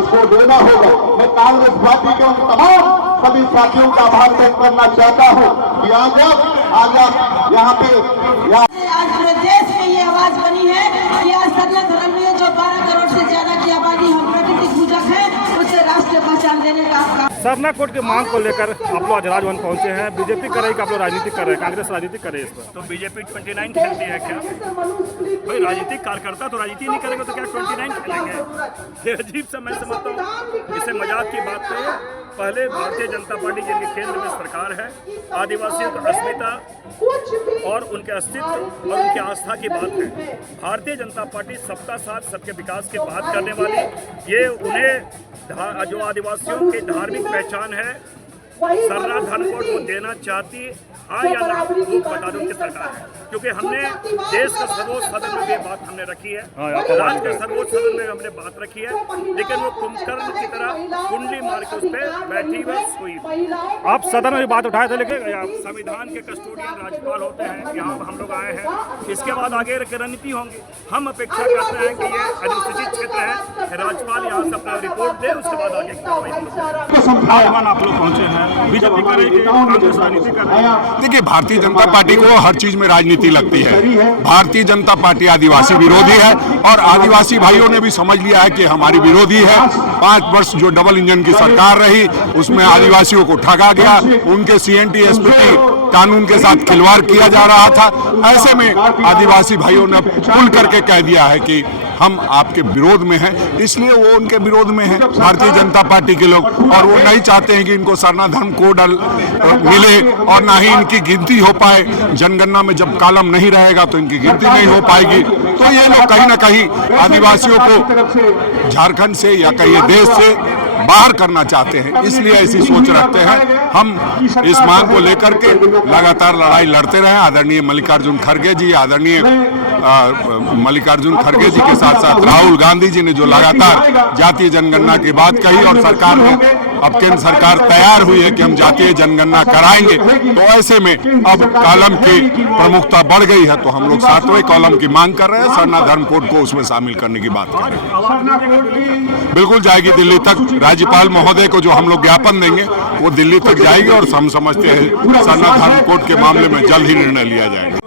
उसको देना होगा। मैं कांग्रेस पार्टी के उन तमाम सभी साथियों का आभार व्यक्त करना चाहता हूँ कि आज आप यहाँ पे आज पूरे देश में ये आवाज बनी है कि आज सरना धर्म में जो 12 करोड़ से ज्यादा की आबादी हम प्राकृतिक पूजक है, उसे राष्ट्रीय पहचान देने का काम। सरना कोड की मांग को लेकर आप लोग आज राजभवन पहुंचे हैं। बीजेपी कर रही है कि आप लोग राजनीति कर रहे हैं, कांग्रेस राजनीति कर रही है इस पर? तो बीजेपी 29 खेलती है क्या? भाई राजनीतिक कार्यकर्ता तो राजनीति नहीं करेंगे तो क्या 29 खेलेंगे? ये अजीब सा मैं समझता हूँ। इसे मजाक की बात है। पहले भारतीय जनता पार्टी जिनके केंद्र में सरकार है, आदिवासियों की अस्मिता और उनके अस्तित्व और उनकी आस्था की बात है। भारतीय जनता पार्टी सबका साथ सबके विकास की बात करने वाली, ये उन्हें जो आदिवासियों की धार्मिक पहचान है सरना धर्म कोड को देना चाहती हाँ या ना, वो बता दो उनकी सरकार है। क्योंकि हमने देश का सर्वोच्च सदन में ये बात हमने रखी है, राज्य के सर्वोच्च सदन में हमने बात रखी है, लेकिन वो कुंभकर्ण की तरह कुंडली मार के उस पर बैठी बस हुई। आप सदन में बात उठाए थे, लेकिन संविधान के कस्टोडियन राज्यपाल होते हैं, यहाँ हम लोग आए हैं, इसके बाद आगे रणनीति होंगी। हम अपेक्षा करते हैं कि ये अनुसूचित क्षेत्र है, राज्यपाल यहाँ से अपना रिपोर्ट दे, उसके बाद आगे आप लोग पहुंचे हैं। बीजेपी कर रही है, कांग्रेस राजनीति कर रही है। देखिए, भारतीय जनता पार्टी को हर चीज में राजनीति लगती है। भारतीय जनता पार्टी आदिवासी विरोधी है और आदिवासी भाइयों ने भी समझ लिया है कि हमारी विरोधी है। 5 वर्ष जो डबल इंजन की सरकार रही उसमें आदिवासियों को ठगा गया, उनके CNT SPT कानून के साथ खिलवाड़ किया जा रहा था। ऐसे में आदिवासी भाइयों ने खुल करके कह दिया है कि हम आपके विरोध में हैं, इसलिए वो उनके विरोध में हैं भारतीय जनता पार्टी के लोग, और वो नहीं चाहते हैं कि इनको सरना धर्म कोड मिले और ना ही इनकी गिनती हो पाए। जनगणना में जब कॉलम नहीं रहेगा तो इनकी गिनती नहीं हो पाएगी। तो ये लोग कहीं ना कहीं आदिवासियों को झारखंड से या कहीं देश से बाहर करना चाहते हैं, इसलिए ऐसी सोच रखते हैं। हम इस मांग को लेकर के लगातार लड़ाई लड़ते रहे। आदरणीय मल्लिकार्जुन खड़गे जी, आदरणीय मल्लिकार्जुन खड़गे जी के साथ साथ राहुल गांधी जी ने जो लगातार जातीय जनगणना की बात कही, और सरकार ने अब केंद्र सरकार तैयार हुई है कि हम जातीय जनगणना कराएंगे, तो ऐसे में अब कॉलम की प्रमुखता बढ़ गई है। तो हम लोग 7वें कॉलम की मांग कर रहे हैं, सरना धर्म कोड को उसमें शामिल करने की बात कर रहे हैं। बिल्कुल जाएगी दिल्ली तक। राज्यपाल महोदय को जो हम लोग ज्ञापन देंगे वो दिल्ली तक जाएगी, और हम समझते हैं सरना धर्म कोड के मामले में जल्द ही निर्णय लिया जाएगा।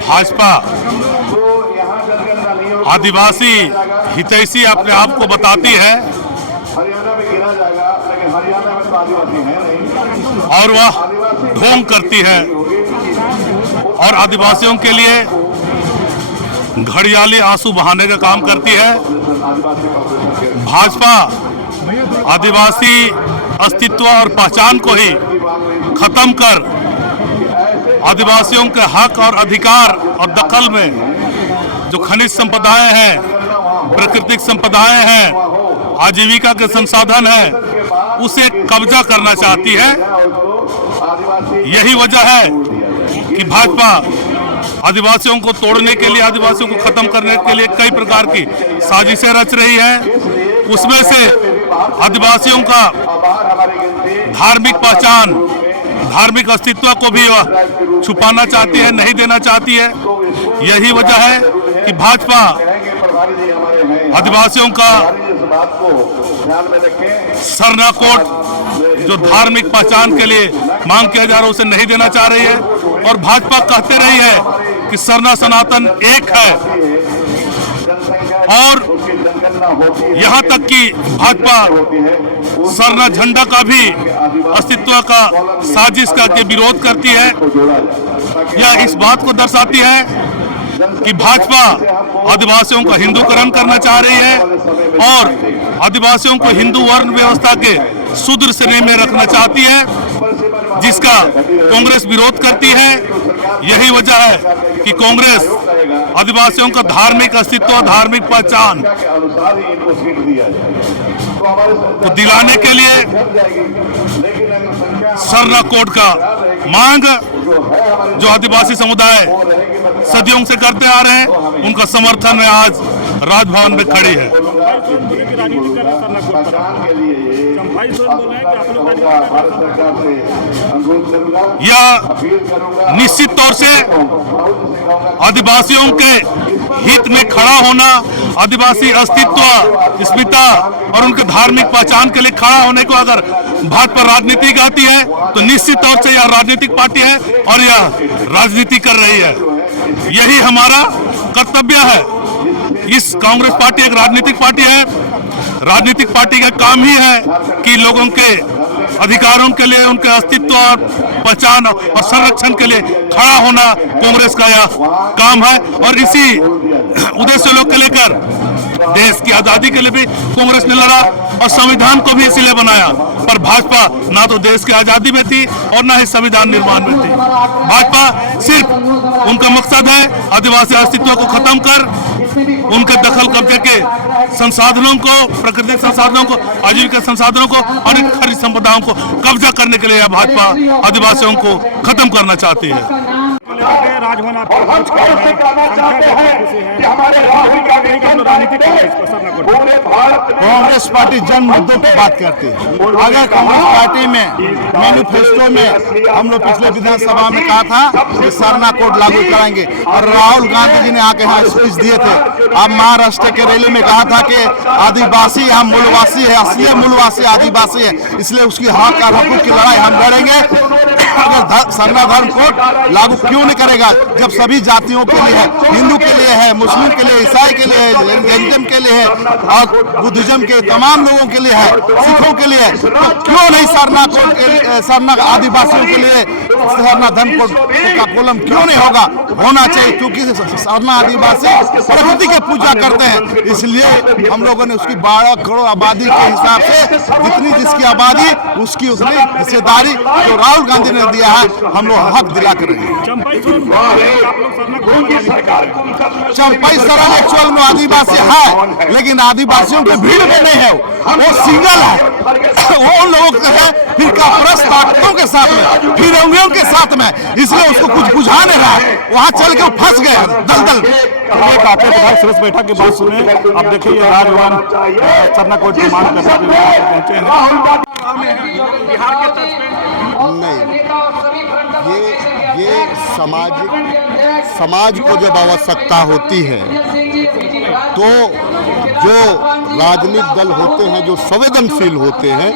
भाजपा आदिवासी हितैषी अपने आप को बताती है और वह ढोंग करती है और आदिवासियों के लिए घड़ियाली आंसू बहाने का काम करती है। भाजपा आदिवासी अस्तित्व और पहचान को ही खत्म कर आदिवासियों के हक और अधिकार और दखल में जो खनिज संपदाएं हैं, प्राकृतिक संपदाएं हैं, आजीविका के संसाधन हैं, उसे कब्जा करना चाहती है। यही वजह है कि भाजपा आदिवासियों को तोड़ने के लिए, आदिवासियों को खत्म करने के लिए कई प्रकार की साजिशें रच रही है। उसमें से आदिवासियों का धार्मिक पहचान, धार्मिक अस्तित्व को भी वह छुपाना चाहती है, नहीं देना चाहती है। यही वजह है कि भाजपा आदिवासियों का सरना कोड जो धार्मिक पहचान के लिए मांग किया जा रहा है उसे नहीं देना चाह रही है। और भाजपा कहते रही है कि सरना सनातन एक है, और यहाँ तक कि भाजपा सरना झंडा का भी अस्तित्व का साजिश का के विरोध करती है। यह इस बात को दर्शाती है कि भाजपा आदिवासियों का हिंदूकरण करना चाह रही है और आदिवासियों को हिंदू वर्ण व्यवस्था के शूद्र श्रेणी में रखना चाहती है, जिसका कांग्रेस विरोध करती है। यही वजह है कि कांग्रेस आदिवासियों का धार्मिक अस्तित्व, धार्मिक पहचान को दिलाने के लिए सरना कोड का मांग जो आदिवासी समुदाय सदियों से करते आ रहे हैं, उनका समर्थन में आज राजभवन में खड़ी है। राजनीति कर रहे हैं सरना कोड पर। चंपाई सोरेन बोल रहे हैं कि आप लोग यह निश्चित तौर से आदिवासियों के हित में खड़ा होना, आदिवासी अस्तित्व, अस्मिता और उनके धार्मिक पहचान के लिए खड़ा होने को अगर भाजपा राजनीति कहती है तो निश्चित तौर से यह राजनीतिक पार्टी है और यह राजनीति कर रही है। यही हमारा कर्तव्य है। इस कांग्रेस पार्टी एक राजनीतिक पार्टी है। राजनीतिक पार्टी का काम ही है कि लोगों के अधिकारों के लिए, उनके अस्तित्व और पहचान और संरक्षण के लिए खड़ा होना कांग्रेस का यह काम है। और इसी उद्देश्य लोग के लेकर देश की आजादी के लिए भी कांग्रेस ने लड़ा और संविधान को भी इसीलिए बनाया। पर भाजपा ना तो देश की आजादी में थी और ना ही संविधान निर्माण में थी। भाजपा सिर्फ उनका मकसद है आदिवासी अस्तित्व को खत्म कर उनके दखल कब्जे के संसाधनों को, प्राकृतिक संसाधनों को, आजीविका संसाधनों को और खनिज संपदाओं को कब्जा करने के लिए भाजपा आदिवासियों को खत्म करना चाहती है। राजभवन आप कुछ कह रहे हैं कि हमारे राहुल गांधी राजनीति कर रहे हैं सरना कोड पर। कांग्रेस पार्टी जन मुद्दों की बात करती है। अगर कांग्रेस पार्टी में मैनिफेस्टो में हम लोग पिछले विधानसभा में कहा था कि सरना कोड लागू कराएंगे और राहुल गांधी जी ने आके यहाँ स्पीच दिए थे। अब महाराष्ट्र के रैली में कहा था कि आदिवासी यहाँ मूलवासी है, असली मूलवासी आदिवासी है, इसलिए उसकी हक और हकूक की लड़ाई हम लड़ेंगे। अगर सरना धर्म कोड लागू क्यों नहीं करेगा जब सभी जातियों के लिए है, हिंदू के लिए है, मुस्लिम के लिए, ईसाई के लिए है, जैनिज्म के लिए है और बुद्धिज्म के तमाम लोगों के लिए है, सिखों के लिए है, तो क्यों नहीं सरना कोड के, सरना आदिवासियों के लिए सरना धर्म कोड का कोलम क्यों नहीं होगा? होना चाहिए, क्योंकि सरना आदिवासी प्रकृति की पूजा करते हैं। इसलिए हम लोगों ने उसकी 12 करोड़ आबादी के हिसाब से जितनी जिसकी आबादी उसकी उतनी हिस्सेदारी जो राहुल गांधी ने दिया है हम लोग हक दिला कर रहे हैं। चंपाई सोरेन आप लोग सरना कोड पर राजनीति कर रहे हैं। चंपाई सरन एक्चुअल में आदिवासी है, लेकिन आदिवासियों की भीड़ में नहीं है, वो सिंगल है। वो लोग है फिर ताकतों के साथ में, फिरंगियों के साथ में, इसलिए उसको कुछ बुझा नहीं रहा है। वहां चल के फंस गए दलदल। विधायक सुरेश बैठक की बात सुने। अब देखिए ये राजभवन सरना कोड की मांग करते हुए पहुंचे हैं। बिहार के तर्ज पे नहीं, ये समाज को जब आवश्यकता होती है तो जो राजनीतिक दल होते हैं, जो संवेदनशील होते हैं,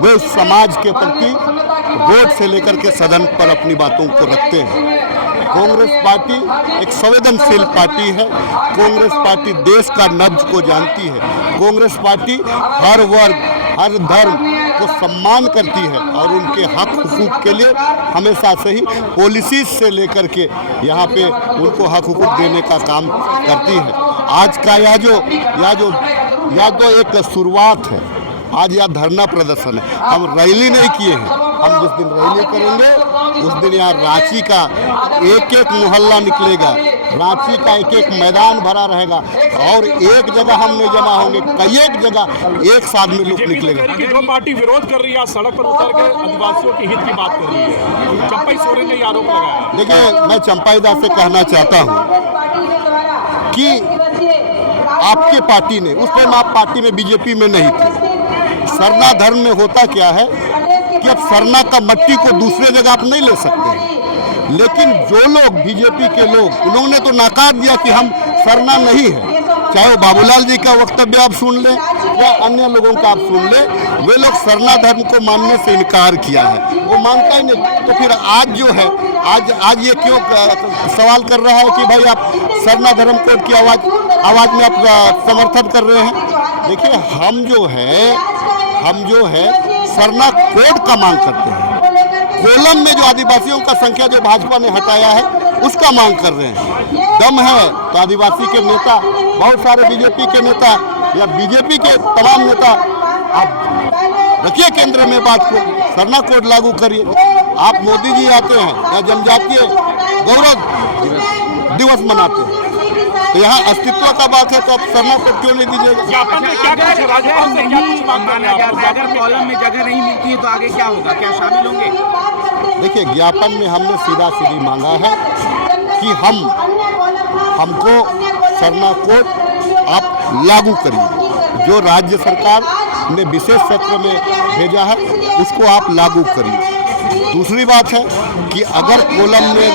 वे समाज के प्रति वोट से लेकर के सदन पर अपनी बातों को रखते हैं। कांग्रेस पार्टी एक संवेदनशील पार्टी है। कांग्रेस पार्टी देश का नब्ज को जानती है। कांग्रेस पार्टी हर वर्ग, हर धर्म को सम्मान करती है और उनके हक हुकूक के लिए हमेशा से ही पॉलिसीज से लेकर के यहाँ पे उनको हक हुकूक देने का काम करती है। आज का यह तो एक शुरुआत है। आज यह धरना प्रदर्शन है। हम रैली नहीं किए हैं। हम जिस दिन रैली करेंगे उस दिन यहाँ रांची का एक एक मोहल्ला निकलेगा, रांची का एक एक मैदान भरा रहेगा और एक जगह हम नहीं जमा होंगे, कई एक जगह एक साथ में लोग निकलेगा। जो पार्टी विरोध कर रही है, सड़क पर उतर कर आदिवासियों के हित की बात कर रही है, चंपाई सोरेन ने आरोप लगाया। देखिए, मैं चंपाई दास से कहना चाहता हूँ कि आपके पार्टी ने, उस टाइम आप पार्टी में बीजेपी में नहीं थे। सरना धर्म में होता क्या है कि अब सरना का मट्टी को दूसरे जगह आप नहीं ले सकते, लेकिन जो लोग बीजेपी के लोग, उन्होंने तो नकार दिया कि हम सरना नहीं है। चाहे वो बाबूलाल जी का वक्तव्य आप सुन लें या अन्य लोगों का आप सुन लें, वे लोग सरना धर्म को मानने से इनकार किया है, वो मानता ही नहीं। तो फिर आज जो है, आज ये क्यों सवाल कर रहा है कि भाई आप सरना धर्म कोड की आवाज में आप समर्थन कर रहे हैं? देखिए, हम जो है सरना कोड का मांग करते हैं। कोलम में जो आदिवासियों का संख्या जो भाजपा ने हटाया है उसका मांग कर रहे हैं। दम है तो आदिवासी के नेता, बहुत सारे बीजेपी के नेता या बीजेपी के तमाम नेता, आप रखिए केंद्र में बात को, सरना कोड लागू करिए। आप मोदी जी आते हैं या जनजातीय गौरव दिवस मनाते हैं, तो यहाँ अस्तित्व का बात है तो आप सरना कोड क्यों नहीं दीजिएगा? अगर कॉलम में जगह नहीं मिलती है तो आगे क्या होगा? क्या शामिल होंगे? देखिए, ज्ञापन में हमने सीधा सीधी मांगा है कि हमको सरना कोड लागू करिए। जो राज्य सरकार ने विशेष सत्र में भेजा है उसको आप लागू करिए। दूसरी बात है कि अगर कोलम में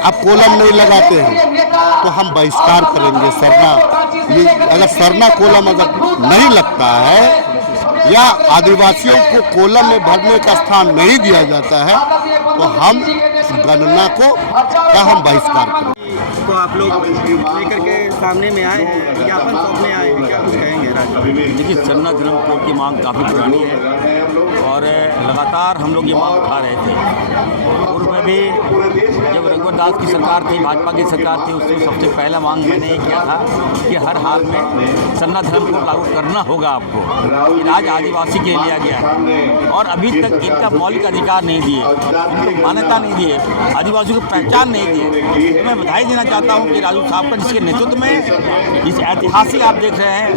आप कोलम नहीं लगाते हैं तो हम बहिष्कार करेंगे सरना। ये अगर सरना कोलम अगर नहीं लगता है या आदिवासियों को कोलम में भरने का स्थान नहीं दिया जाता है तो हम गणना का हम बहिष्कार करेंगे। तो आप लोग लेकर के सामने में आए हैं, ज्ञापन सौंपने आए हैं, क्या कुछ कहेंगे राज? देखिए, सरना धर्म कोड की मांग काफ़ी पुरानी है और लगातार हम लोग ये मांग उठा रहे थे। पूर्व में भी जब रघुवर दास की सरकार थी, भाजपा की सरकार थी, उसमें सबसे पहला मांग मैंने ये किया था कि हर हाल में सरना धर्म को लागू करना होगा आपको। ये राज आदिवासी के लिया गया है और अभी तक इनका मौलिक अधिकार नहीं दिए, इनको मान्यता नहीं दिए, आदिवासियों को पहचान नहीं दी। तो मैं बधाई देना चाहता हूँ कि राजू साहब का, जिसके नेतृत्व में इस ऐतिहासिक आप देख रहे हैं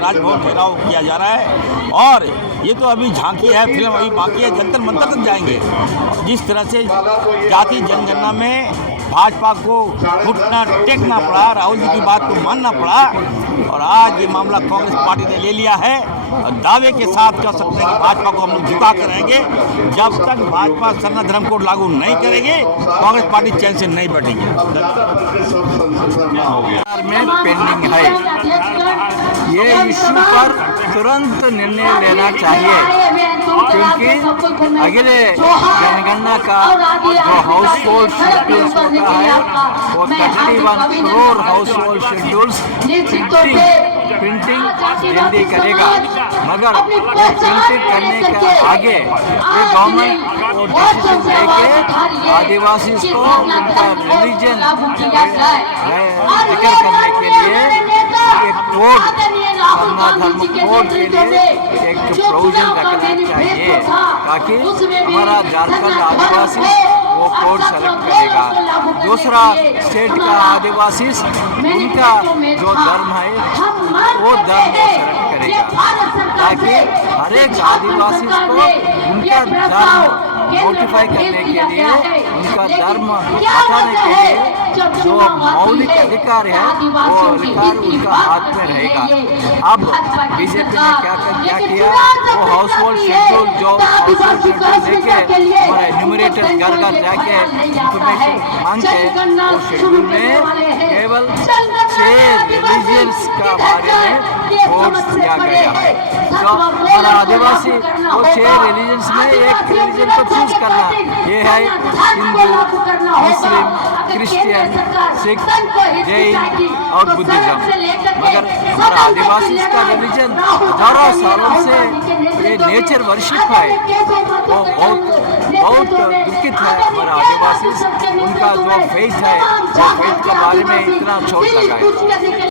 राजभवन घेराव किया जा रहा है। और ये तो अभी झांकी है, फिल्म अभी बाकी है, जंतर मंतर तक जाएंगे। जिस तरह से जाति जनगणना में भाजपा को घुटना टेकना पड़ा, राहुल जी की बात को मानना पड़ा और आज ये मामला कांग्रेस पार्टी ने ले लिया है और दावे के साथ कह सकते हैं कि भाजपा को हम लोग झुका कर रहेंगे। जब तक भाजपा सरना धर्म कोड लागू नहीं करेगी, कांग्रेस पार्टी चैन से नहीं बैठेगी। में पेंडिंग है, ये इश्यू पर तुरंत निर्णय लेना चाहिए क्योंकि अगले जनगणना का जो हाउस होल्ड शेड्यूल्स होता है वो 31 crore house hold schedules printing जल्दी करेगा, मगर प्रिंटिंग करने के आगे ये गवर्नमेंट को डिसीजन लेके आदिवासी को उनका रिलीजन जिक्र करने के लिए एक कोड, सरना धर्म कोड के लिए एक प्रोविजन रखना चाहिए ताकि हमारा झारखंड आदिवासी वो कोड सेलेक्ट करेगा। दूसरा स्टेट का आदिवासी उनका जो धर्म है वो धर्म सेलेक्ट करेगा ताकि हर एक आदिवासी को उनका धर्म नोटिफाई करने के लिए, उनका धर्म हटाने के लिए जो मौलिक अधिकार है वो अधिकार उनका हाथ में रहेगा। अब बीजेपी ने क्या किया, वो हाउस होल्ड शेड्यूल जो हाउस होल्ड शेड्यूल लेके हमारा न्यूमरेटर घर घर जाके इंफॉर्मेशन मांग के वो शेड्यूल में केवल 6 रिलीजियंस का बारे में कोर्स दिया गया है। तो हमारा आदिवासी वो 6 रिलीजन्स में एक रिलीजन को चूज करना, ये है हिंदू, मुस्लिम, क्रिश्चियन, सिख, जैन और बुद्धिज्म। मगर हमारा आदिवासी का रिलीजन हजारों सालों से ये नेचर वर्शिप है, वो बहुत दुखित है। हमारा आदिवासी उनका जो फेथ है वो फेथ के बारे में इतना चोट लगा है।